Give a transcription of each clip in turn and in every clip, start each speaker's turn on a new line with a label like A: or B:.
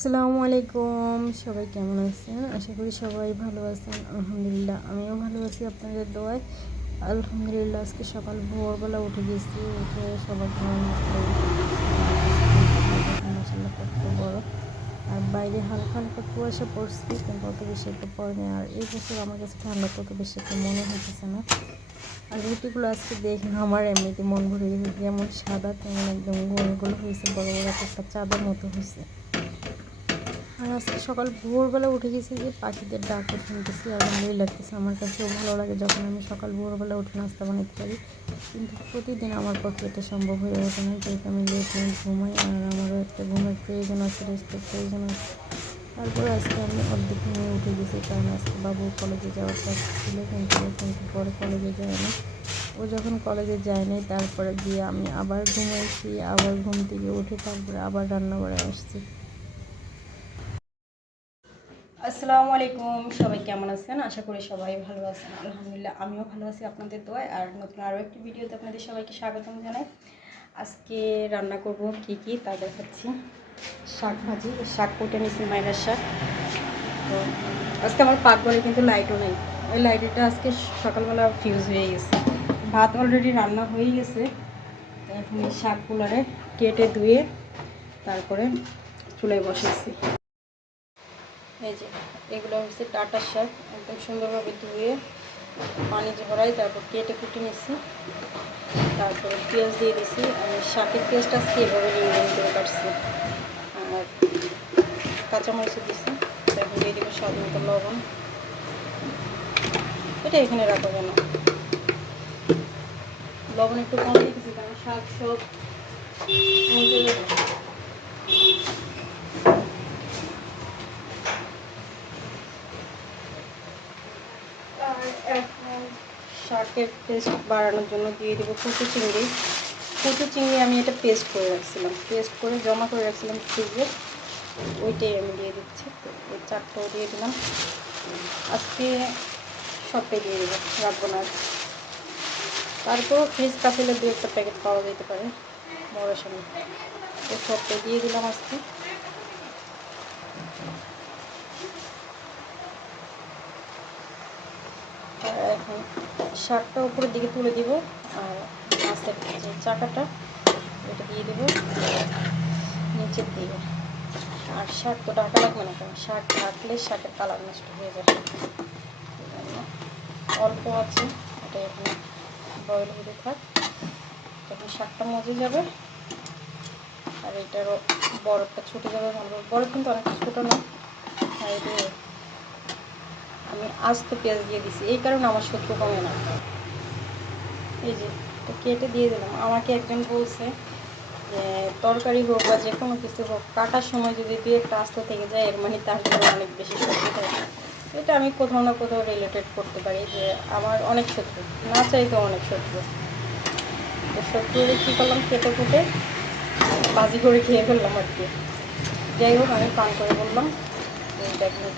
A: আসসালামু আলাইকুম। সবাই কেমন আছেন? আশা করি সবাই ভালো আছেন। আলহামদুলিল্লাহ, আমিও ভালো আছি আপনাদের দোয়ায়। আলহামদুলিল্লাহ, আজকে সকাল ভোরবেলা উঠে গেছি, উঠে সবাই মশলা কত বড়। আর বাইরে হালকা হালকা কুয়াশা পড়ছে, কিন্তু অত বেশি একটা পড়েনি। আর এই বছর আমার কাছে ঠান্ডা তত বেশি একটা মনে হইতেছে না। আর রুটিগুলো আজকে দেখেন আমার এমনিতে মন ভরে গেছে, যেমন সাদা, তেমন একদম গোলগুলো হয়েছে বড় বড় একটা চাঁদের মতো হয়েছে আর আজকে সকাল ভোরবেলা উঠে গেছি যে পাখিদের ডাকও শুনতেছি আলহামদুলিল্লাহ লাগতেছে। আমার কাছেও ভালো লাগে যখন আমি সকাল ভোরবেলা উঠে নাস্তা বানাতে পারি। কিন্তু প্রতিদিন আমার পক্ষে এটা সম্ভব হয়ে ওঠে না। যেহেতু আমি লেট নাইট ঘুমাই আর আমারও একটা ঘুমের প্রয়োজন আছে রেস্টের প্রয়োজন আছে। তারপরে আজকে আমি অর্ধেক ঘুমিয়ে উঠে গেছি কারণ আজকে বাবু কলেজে যাওয়ার কাজ ছিল কিন্তু কিন্তু পরে কলেজে যায় না। ও যখন কলেজে যায়নি তারপরে গিয়ে আমি আবার ঘুমিয়েছি আবার ঘুম থেকে উঠে তারপরে আবার রান্না করে আসছি। আসসালামু আলাইকুম, সবাই কেমন আছেন? আশা করি সবাই ভালো আছেন। আলহামদুলিল্লাহ, আমিও ভালো আছি আপনাদের দোয়ায়। আর নতুন আরও একটি ভিডিওতে আপনাদের সবাইকে স্বাগতম জানাই। আজকে রান্না করব কি কি তা দেখাচ্ছি। শাক ভাজি, শাক কুটে নিয়েছি মাইনার শাক। তো আজকে আমার পাকঘরে কিন্তু লাইটও নেই। ওই লাইটটা আজকে সকালবেলা ফিউজ হয়ে গেছে। ভাত অলরেডি রান্না হয়ে গেছে। এখন এই শাকগুলারে কেটে ধুয়ে তারপরে চুলায় বসেছি এই যে, এগুলো হচ্ছে টাটা শাক, একদম সুন্দরভাবে ধুয়ে পানি ঝরাই তারপর কেটে কুটে নিচ্ছি। তারপরে পেঁয়াজ দিয়ে দিছি, আমি শাকের পেঁয়াজটা আজকে এভাবে নিয়ে করে কাটছি। আর কাঁচামরিচও দিছি, তারপর দিয়ে দেবো স্বাদ মতো লবণ। এটা এখানে রাখা কেন লবণ একটু কম দিতেছি, কারণ শাক সব মজে যাবে আর এখন শাকের পেস্ট বাড়ানোর জন্য দিয়ে দেবো কুচু চিংড়ি। কুচু চিংড়ি আমি এটা পেস্ট করে রাখছিলাম। পেস্ট করে জমা করে রাখছিলাম ফ্রিজে। ওইটাই আমি দিয়ে দিচ্ছি। এই চারটাও দিয়ে দিলাম। আজকে সবটাই দিয়ে দেবো। রাখব না তারপর ফ্রিজ কাপেলে দু একটা প্যাকেট পাওয়া যেতে পারে বড় সময় তো সবটাই দিয়ে দিলাম আজকে। এখন শাকটা উপরের দিকে তুলে দিব আর মাছের যে চাকাটা এটা দিয়ে দেবো। নিচের দিকে। আর শাক তো ঢাকা লাগবে না কারণ শাক ঢাকলে শাকের কালার নষ্ট হয়ে যাবে। অল্প আছে, এটা এখানে বয়েল হতে থাক। তখন শাকটা মজে যাবে। আর এটারও বরফটা ছুটে যাবে ভালো বরফ কিন্তু অনেক ছোটো না। আর এটা আমি আস্ত পেঁয়াজ দিয়ে দিছি। এই কারণে আমার শত্রু কমে না। এই যে এটা কেটে দিয়ে দিলাম। আমাকে একজন বলছে যে, তরকারি হোক বা যে কোনো কিছু হোক, কাটার সময় যদি দুই একটা আস্ত থেকে যায়, এর মানে তার জন্য অনেক বেশি শত্রু থাকে। এটা আমি কোথাও না কোথাও রিলেটেড করতে পারি যে, আমার অনেক শত্রু। না চাইতেও অনেক শত্রু। তো শত্রুরে কী করলাম? কেটে কুটে বাজি করে খেয়ে ফেললাম আর কি। যাই হোক, আমি পান করে বললাম।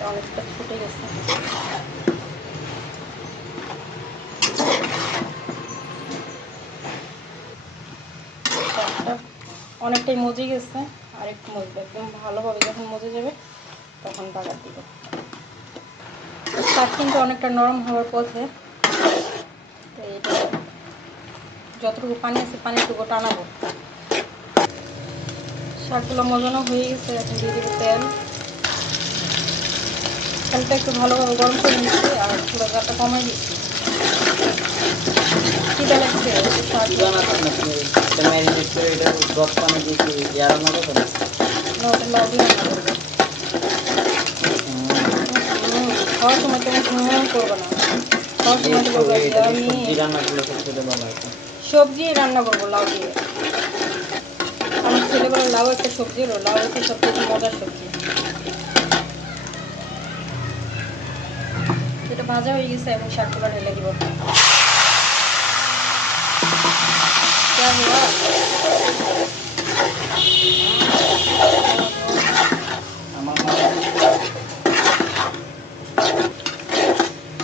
A: অনেকটা ছুটে গেছে। অনেকটাই মজে গেছে, আর একটু মজবে একদম ভালোভাবে যখন মজে যাবে, তখন বাগার দিব। শাক কিন্তু অনেকটা নরম হওয়ার পথে যতটুকু পানি আছে, পানিটুকু টানাবো। শাকগুলো মজানো হয়ে গেছে, এখন দিয়ে দেবো তেল। তেলটা একটু ভালোভাবে গরম করে নিচ্ছি, আর পুরো গাটা কমাই দিচ্ছি। সময় করব না
B: সবজি রান্না
A: করব, লাউ দিয়ে। আমার ছেলে বলে লাউ একটা সবজি লাউ হচ্ছে সবচেয়ে মজার সবজি। শাকটা ভাজা হয়ে গেছে এখন শাকগুলো ঢেলে দিব।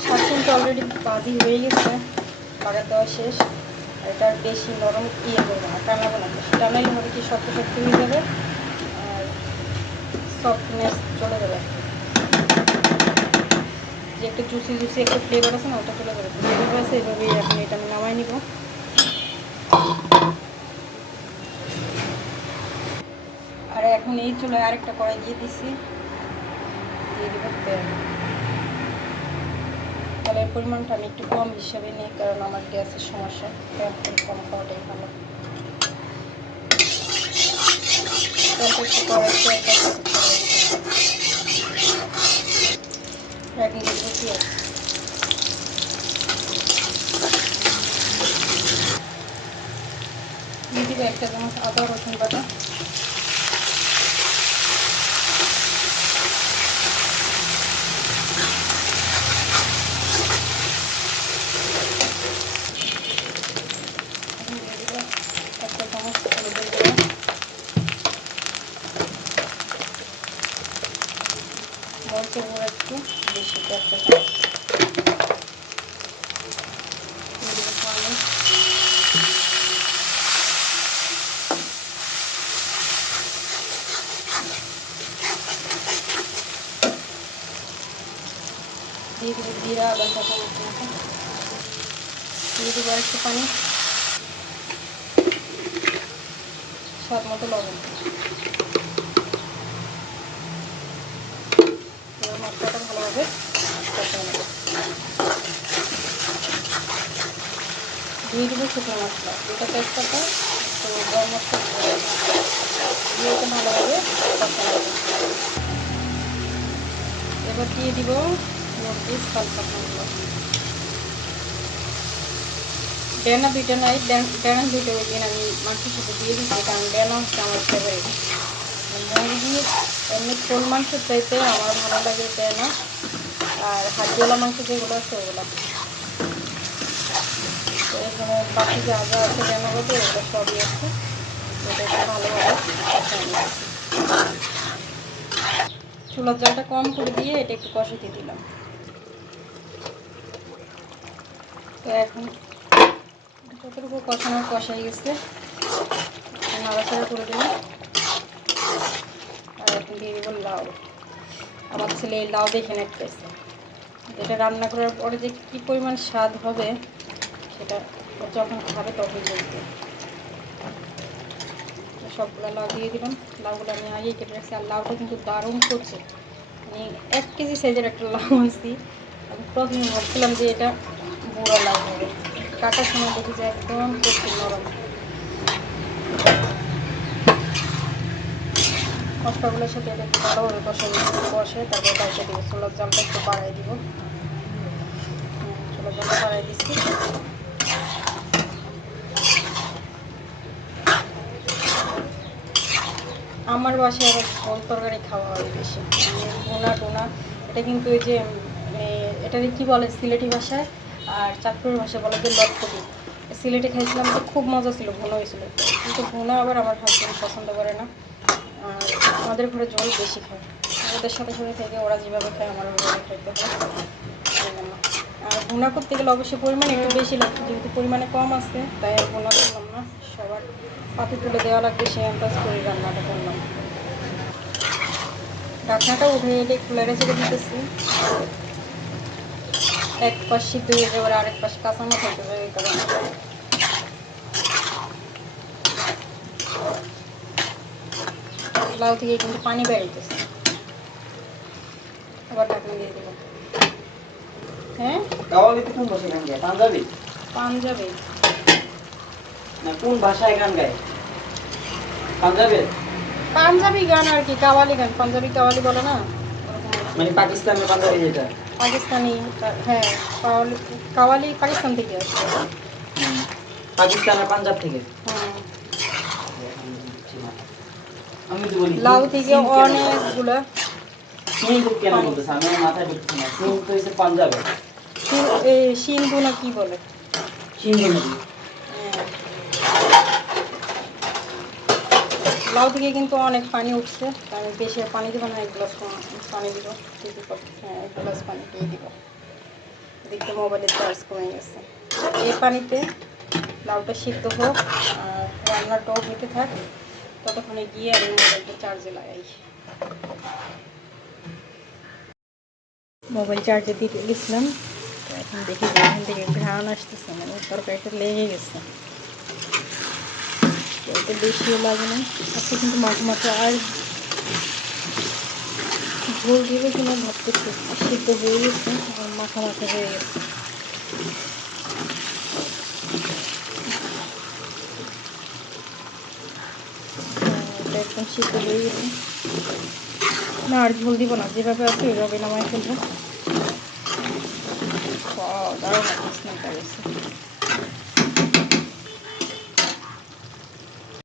A: শাক কিন্তু অলরেডি বাজি হয়ে গেছে। বাগার দেওয়া শেষ। এটা বেশি নরম ইয়ে করব না, টানাবো না। টানাইলে হবে কি শক্ত শক্তি হয়ে যাবে আর সফটনেস চলে যাবে। যে একটা জুসি জুসি একটা ফ্লেভার আছে না, ওটা চলে যাবে যেভাবে আছে এভাবেই আপনি এটা আমি নামাই নিব। আর এখন এই চুলায় আরেকটা কড়াই দিয়ে দিছি। দিয়ে দিব তেল। তেলের পরিমাণটা আমি একটু কম হিসাবে নিই, কারণ আমার গ্যাসের সমস্যা। তেল তেল কম খাওয়াটাই ভালো। তেলটা একটু কড়াইতে দিয়ে দিব পেঁয়াজ দিয়ে দিব একটা চামচ আদা রসুন বাটা এখন দিয়ে দিব একটা চামচ হলুদের গুঁড়ো মরিচের গুঁড়ো একটু বেশি একটা চামচ দিয়ে আদা কাঁচা মশলা দিয়ে দিব পানি স্বাদ মতো লবণ এবার মশলাটা ভালোভাবে কষানো নেব দিয়ে দিব শুকনো মশলা। দুটো তেজপাতা, তো গরম মশলা দিয়ে এটা ভালোভাবে এবার দিয়ে দিব মুরগির সালসা খানগুলো ডেনা দুইটা নাই ডেনা দুইটা ওই দিন আমি মাংসের দিয়ে দিচ্ছি কারণ ডেনা হচ্ছে আমার ফেভারিট মুরগি, এমনি কোন মাংসের চাইতে আমার ভালো লাগে ডেনা আর হাড্ডিওয়ালা মাংস যেগুলো আছে ওগুলো এখানে বাকি যা যা আছে বলতে ওগুলো সবই আছে। ওটা ভালোভাবে চুলার জলটা কম করে দিয়ে এটা একটু কষাতে দিলাম। তো এখন যতটুকু কষানো কষাই গেছে নাড়াচাড়া করে দিলাম। আর এখন দিয়ে দিব লাউ। আমার ছেলে এই লাউ দেখে নেটতেছে এটা রান্না করার পরে যে কী পরিমাণ স্বাদ হবে, সেটা যখন খাবে তখন বলতে সবগুলো লাউ দিয়ে দিলাম। লাউগুলো আমি আগেই কেটে রাখছি। আর লাউটা কিন্তু দারুণ করছে। মানে এক কেজি সাইজের একটা লাউ আনছি। আমি প্রথমে ভাবছিলাম যে এটা বুড়া লাউ হবে। কাটার সময় দেখি যে একদম কচি নরম। মশলাগুলোর সাথে এটা একটু ভালোভাবে কষা বসে তারপর পাল্টে দিব চুলার জলটা একটু বাড়াই দিব। চুলার জলটা বাড়াই দিচ্ছি। আমার বাসায় আবার ঝোল তরকারি খাওয়া হয় বেশি। মানে ভুনা টুনা এটা কিন্তু ওই যে এ, এটাকে কি বলে সিলেটি ভাষায়? আর চাঁদপুরের ভাষায় বলে যে লটপটি। সিলেটে খাইছিলাম তো খুব মজা ছিল ভুনা হয়েছিল। কিন্তু ভুনা আবার আমার হাজব্যান্ড পছন্দ করে না। আর আমাদের ঘরে ঝোল বেশি খায়। ওদের সাথে সাথে থেকে ওরা যেভাবে খায় আমার ওইভাবে খাইতে আর ভুনা করতে গেলে অবশ্যই পরিমাণ একটু বেশি লাগবে যেহেতু পরিমাণে কম আছে তাই আর ভুনা করলাম না সবার পাতে তুলে দেওয়া লাগবে সেই আন্দাজ করে রান্নাটা করলাম। ঢাকনাটা উঠে এলে কুলারে ছেড়ে দিতেছি। এক পাশ সিদ্ধ হয়ে যাবে আরেক পাশ কাঁচানো থাকতে হবে এই কারণে। লাউ থেকে কিন্তু পানি বেরিয়েছে আবার ঢাকনা দিয়ে দেবো হ্যাঁ?
B: পাঞ্জাবি?
A: পাঞ্জাবি।
B: না কোন ভাষায় গান গায়? পাঞ্জাবের
A: পাঞ্জাবি গান আর কি কাওয়ালি গান পাঞ্জাবি কাওয়ালি বলে না।
B: মানে পাকিস্তানের পাঞ্জাবি যেটা।
A: পাকিস্তানি হ্যাঁ কাওয়ালি কাওয়ালি পাকিস্তান থেকে আসছে।
B: পাকিস্তানের পাঞ্জাব থেকে? আমি তো বলি
A: লাউ থেকে অনেকগুলো।
B: সিন তো কেন বলতেছে? আমি মাথায় ঢুকছে না। সিন তো হচ্ছে পাঞ্জাবে।
A: এই সিন্ধু না কি বলে?
B: সিন্ধু নদী
A: লাউ থেকে কিন্তু অনেক পানি উঠছে আমি বেশি পানি দিব না, এক গ্লাস পানি দিব হ্যাঁ এক গ্লাস পানি দিয়ে দিব। দেখতে মোবাইলের চার্জ কমে গেছে। এই পানিতে লাউটা সিদ্ধ হোক, আর রান্নাটাও হইতে থাক, ততক্ষণে গিয়ে আমি মোবাইলটা চার্জে লাগাই। মোবাইল চার্জে দিতে গেছিলাম এখন দেখি এখান থেকে ঘ্রাণ আসতেছে মানে তরকারিটা লেগে গেছে। তো বেশিও লাগে না। আজকে কিন্তু মাঝে মাঝে আর ঝোল দিবে কিনা ভাবতেছি। সিদ্ধ হয়ে গেছে, আর মাখা মাখা হয়ে গেছে। একদম সিদ্ধ হয়ে গেছে। না, আর ঝোল দিব না, যেভাবে আছে ওইভাবে নামাই ফেলব। দারুণ স্মেলটা গেছে।